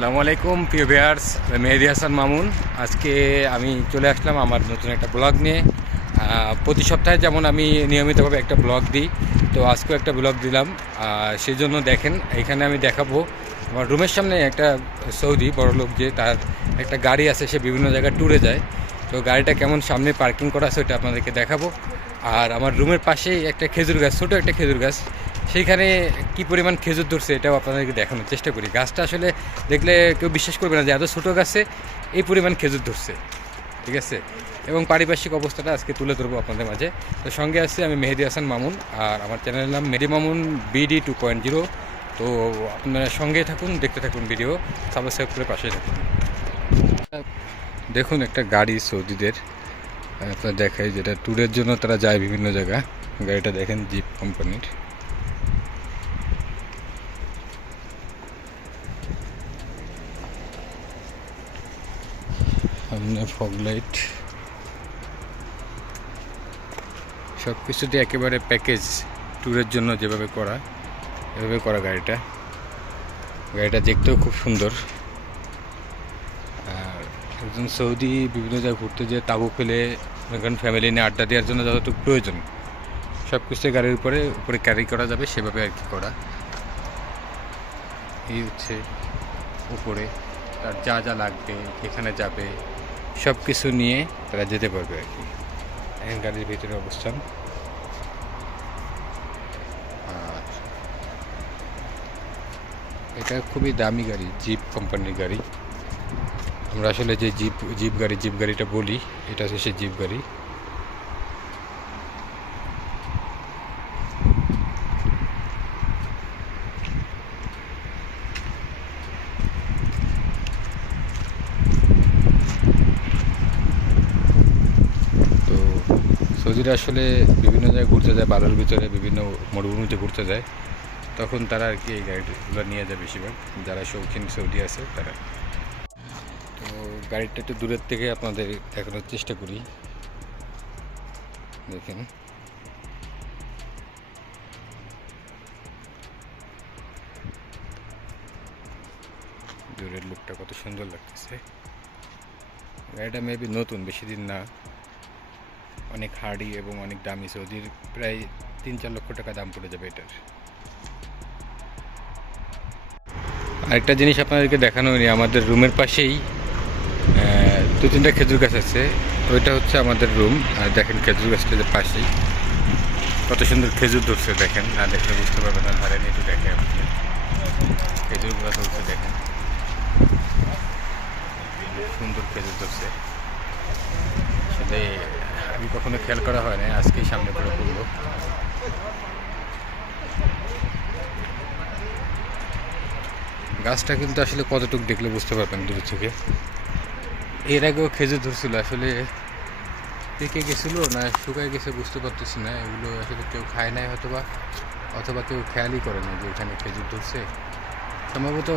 আসসালামু আলাইকুম প্রিয় ভিউয়ার্স, মেহেদি হাসান মামুন। আজকে আমি চলে আসলাম আমার নতুন একটা ব্লগ নিয়ে। প্রতি সপ্তাহে যেমন আমি নিয়মিতভাবে একটা ব্লগ দিই, তো আজকেও একটা ব্লগ দিলাম। সেই জন্য দেখেন, এখানে আমি দেখাবো আমার রুমের সামনে একটা সৌদি বড়লোক, যে তার একটা গাড়ি আছে, সে বিভিন্ন জায়গায় ট্যুরে যায়। তো গাড়িটা কেমন সামনে পার্কিং করা আছে ওটা আপনাদেরকে দেখাবো। আর আমার রুমের পাশেই একটা খেজুর গাছ, ছোটো একটা খেজুর গাছ, সেইখানে কি পরিমাণ খেজুর ধরছে এটাও আপনাদেরকে দেখানোর চেষ্টা করি। গাছটা আসলে দেখলে কেউ বিশ্বাস করবে না যে এত ছোটো গাছে এই পরিমাণ খেজুর ধরছে, ঠিক আছে। এবং পারিপার্শ্বিক অবস্থাটা আজকে তুলে ধরবো আপনাদের মাঝে। তো সঙ্গে আছি আমি মেহেদি হাসান মামুন, আর আমার চ্যানেলের নাম মেহেদি মামুন BD 2.0। তো আপনারা সঙ্গে থাকুন, দেখতে থাকুন ভিডিও, সাবস্ক্রাইব করে পাশে থাকুন। দেখুন একটা গাড়ি সৌদিদের, আপনার দেখাই, যেটা ট্যুরের জন্য তারা যায় বিভিন্ন জায়গা। গাড়িটা দেখেন, জিপ কোম্পানির। সামনে ফগ লাইট, সব কিছুতে একেবারে প্যাকেজ, ট্যুরের জন্য যেভাবে করা এভাবে করা গাড়িটা। গাড়িটা দেখতেও খুব সুন্দর। আর একজন সৌদি বিভিন্ন জায়গায় ঘুরতে যেয়ে তাঁবু ফেলে এখন ফ্যামিলি নিয়ে আড্ডা দেওয়ার জন্য যতটুকু প্রয়োজন সব কিছু গাড়ির উপরে ক্যারি করা যাবে সেভাবে আর কি করা। এই হচ্ছে উপরে তার যা যা লাগবে, যেখানে যাবে সব কিছু নিয়ে তারা যেতে পারবে আর কি। এখন গাড়ির ভিতরে অবস্থান। আর এটা খুবই দামি গাড়ি, জিপ কোম্পানির গাড়ি। আমরা আসলে যে জিপ গাড়িটা বলি, এটা হচ্ছে সে জিপ গাড়ি। তো সৌদিরা আসলে বিভিন্ন জায়গায় ঘুরতে যায়, বালুর ভিতরে বিভিন্ন মরুভূমিতে ঘুরতে যায়, তখন তারা আর কি এই গাড়িগুলো নিয়ে যায় বেশিরভাগ, যারা শৌখিন সৌদি আছে তারা। তো গাড়িটা একটু দূরের থেকে আপনাদের দেখানোর চেষ্টা করি। দেখেন দূরের লুকটা কত সুন্দর লাগতেছে। গাড়িটা মেবি নতুন, বেশি দিন না, অনেক হার্ডি এবং অনেক দামি। সৌদির প্রায় 3-4 লক্ষ টাকা দাম পড়ে যাবে এটার। আরেকটা জিনিস আপনাদেরকে দেখানো হয়নি, আমাদের রুমের পাশেই 2-3টা খেজুর গাছ আছে। ওইটা হচ্ছে আমাদের রুম। আর দেখেন খেজুর গাছটার পাশেই কত সুন্দর খেজুর ধরছে, দেখেন। না দেখলে বুঝতে পারবেন না, ধারে নিয়ে একটু দেখেন খেজুরগুলো ধরছে, দেখেন সুন্দর খেজুর ধরছে। আসলে আমি কখনো খেয়াল করা হয় না, আজকেই সামনে করে পড়লো। গাছটা কিন্তু আসলে কতটুকু দেখলে বুঝতে পারবেন দূর থেকে। এর আগেও খেজুর ধরছিল, আসলে পেকে গেছিলো না শুকায় গেছে বুঝতে পারতেছি না। এগুলো আসলে কেউ খায় নাই হয়তো, অথবা কেউ খেয়ালই করে না যে এখানে খেজুর ধরছে। সম্ভবত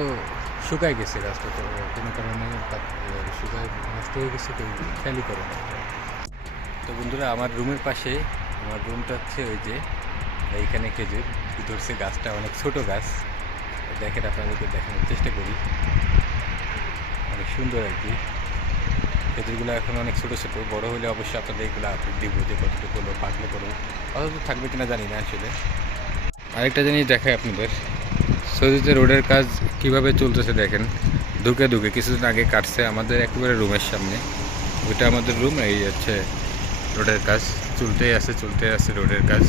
শুকায় গেছে গাছটা, তো কোনো কারণে শুকায় নষ্ট হয়ে গেছে, কেউ খেয়ালই করে না। তো বন্ধুরা, আমার রুমের পাশে, আমার রুমটা হচ্ছে ওই যে এইখানে খেজুর ধরছে। গাছটা অনেক ছোট গাছ, দেখেন, আপনাদেরকে দেখানোর চেষ্টা করি। অনেক সুন্দর আর কি। খেজুরগুলো এখন অনেক ছোটো ছোটো, বড়ো হলে অবশ্যই আপনাদের এগুলো আপডেট দিব যে কতটুকু হলো, পাকলে করো, কতটুকু থাকবে কিনা জানি না আসলে। আরেকটা জিনিস দেখায় আপনাদের, সৌদিতে রোডের কাজ কিভাবে চলতেছে দেখেন। ধুকে ধুকে কিছুদিন আগে কাটছে আমাদের একেবারে রুমের সামনে। ওইটা আমাদের রুম, এই হচ্ছে রোডের কাজ চলতেই আছে রোডের কাজ।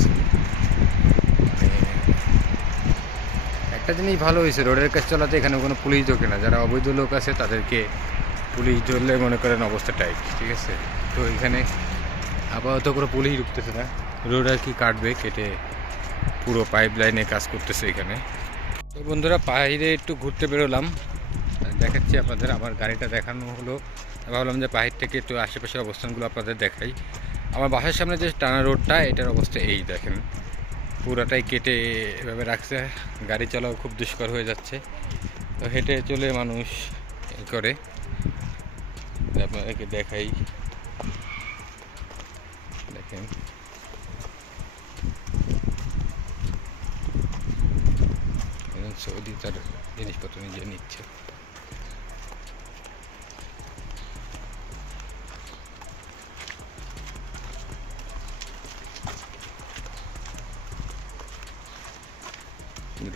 একটা জিনিস ভালো হয়েছে, রোডের কাজ চলাতে এখানে কোনো পুলিশ ঢোকে না। যারা অবৈধ লোক আছে তাদেরকে পুলিশ ধরলে মনে করেন অবস্থা টাইট, ঠিক আছে। তো এখানে আপাতত কোনো পুলিশ ঢুকতেছে না। রোড আর কি কাটবে, কেটে পুরো পাইপ লাইনে কাজ করতেছে এখানে। তো বন্ধুরা, বাইরে একটু ঘুরতে বেরোলাম, দেখাচ্ছি আপনাদের। আমার গাড়িটা দেখানো হলো, ভাবলাম যে বাহির থেকে একটু আশেপাশের অবস্থানগুলো আপনাদের দেখাই। আমার বাসার সামনে যে টানা রোডটা, এটার অবস্থা এই দেখেন, পুরাটাই কেটে এভাবে রাখছে। গাড়ি চালাও খুব দুষ্কর হয়ে যাচ্ছে। তো হেঁটে চলে মানুষ করে, আপনাদেরকে দেখাই। দেখেন সৌদি তার জিনিসপত্র নিজে নিচ্ছে।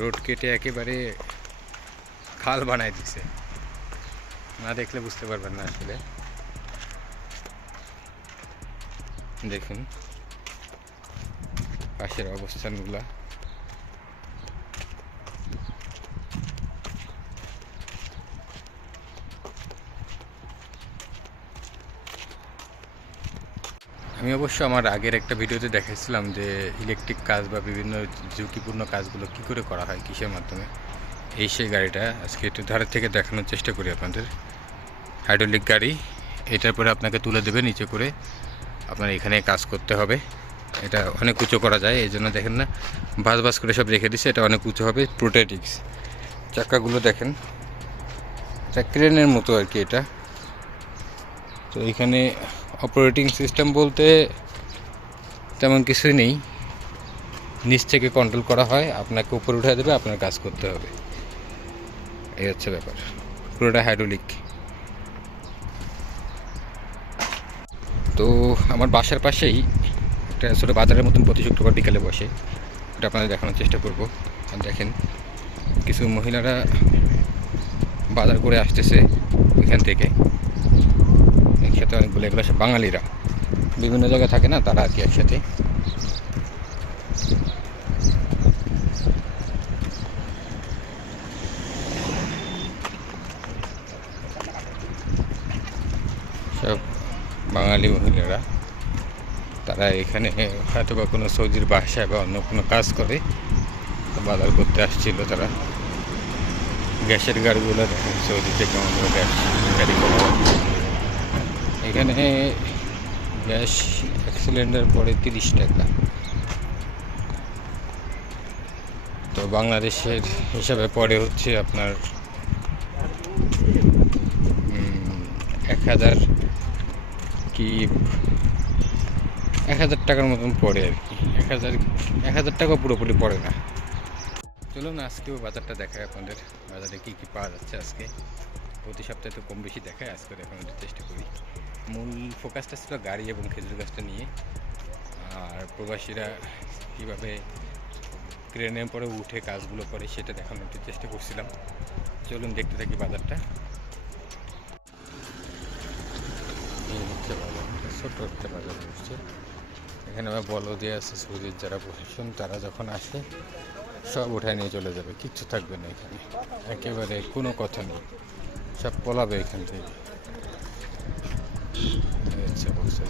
রোড কেটে একেবারে খাল বানাই দিছে, না দেখলে বুঝতে পারবেন না আসলে। দেখুন পাশের অবস্থানগুলা। আমি অবশ্য আমার আগের একটা ভিডিওতে দেখাইছিলাম যে ইলেকট্রিক কাজ বা বিভিন্ন ঝুঁকিপূর্ণ কাজগুলো কি করে করা হয়, কিসের মাধ্যমে। এই সেই গাড়িটা আজকে একটু ধারের থেকে দেখানোর চেষ্টা করি আপনাদের। হাইড্রোলিক গাড়ি, এটার পরে আপনাকে তুলে দেবে নিচে করে, আপনার এখানে কাজ করতে হবে। এটা অনেক উঁচু করা যায়, এই জন্য দেখেন না বাস বাস করে সব রেখে দিচ্ছে, এটা অনেক উঁচু হবে। প্রোটেটিক্স চাকাগুলো দেখেন, এটা ক্রেনের মতো আর কি এটা। তো এখানে অপারেটিং সিস্টেম বলতে তেমন কিছুই নেই, নিচ থেকে কন্ট্রোল করা হয়, আপনাকে উপরে উঠে দেবে, আপনার কাজ করতে হবে, এই হচ্ছে ব্যাপার। পুরোটা হাইড্রোলিক। তো আমার বাসার পাশেই একটা ছোটো বাজারের মতন প্রতি শুক্রবার বিকালে বসে, এটা আপনাদের দেখানোর চেষ্টা করব। আর দেখেন কিছু মহিলারা বাজার করে আসতেছে ওইখান থেকে, একসাথে অনেকগুলো, এগুলো সব বাঙালিরা, বিভিন্ন জায়গায় থাকে না তারা আর কি একসাথে। সব বাঙালি মহিলারা, তারা এখানে হয়তো বা কোনো সৌদির বাসায় বা অন্য কোনো কাজ করে, বাজার করতে আসছিল তারা। গ্যাসের গাড়িগুলো দেখেন সৌদিতে কেমন করে গ্যাস গাড়ি করা হয়। এখানে গ্যাস এক সিলিন্ডার পড়ে 30 টাকা, তো বাংলাদেশের হিসাবে পড়ে হচ্ছে আপনার 1000 কি 1000 টাকার মতন পড়ে আর কি। 1000 টাকা পুরোপুরি পড়ে না। চলুন আজকেও বাজারটা দেখায় আপনাদের, বাজারে কী কী পাওয়া যাচ্ছে আজকে। প্রতি সপ্তাহে তো কম বেশি দেখায়, আজকে দেখানোর চেষ্টা করি। মূল ফোকাসটা ছিল গাড়ি এবং খেজুর গাছটা নিয়ে, আর প্রবাসীরা কীভাবে ক্রেনের পরে উঠে কাজগুলো করে সেটা দেখানোর চেষ্টা করছিলাম। চলুন দেখতে থাকি বাজারটা। এই হচ্ছে বাজার, ছোট্ট একটা বাজার বসছে। এখানে আবার বলদে আছে, সৌদির যারা প্রশাসন তারা যখন আসে সব উঠায় নিয়ে চলে যাবে, কিচ্ছু থাকবে না এখানে, একেবারে কোনো কথা নেই, সব পলাবে এখান থেকে। আচ্ছা বলছে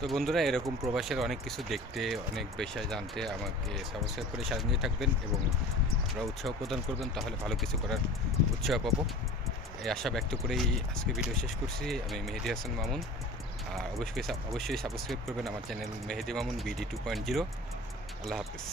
তো বন্ধুরা, এরকম প্রবাসের অনেক কিছু দেখতে, অনেক বিষয় জানতে আমাকে সাবস্ক্রাইব করে সাথে নিয়ে থাকবেন এবং আপনারা উৎসাহ প্রদান করবেন, তাহলে ভালো কিছু করার উৎসাহ পাবো। এই আশা ব্যক্ত করেই আজকে ভিডিও শেষ করছি। আমি মেহেদি হাসান মামুন, আর অবশ্যই সাবস্ক্রাইব করবেন আমার চ্যানেল মেহেদি মামুন BD 2.0। আল্লাহ হাফেজ।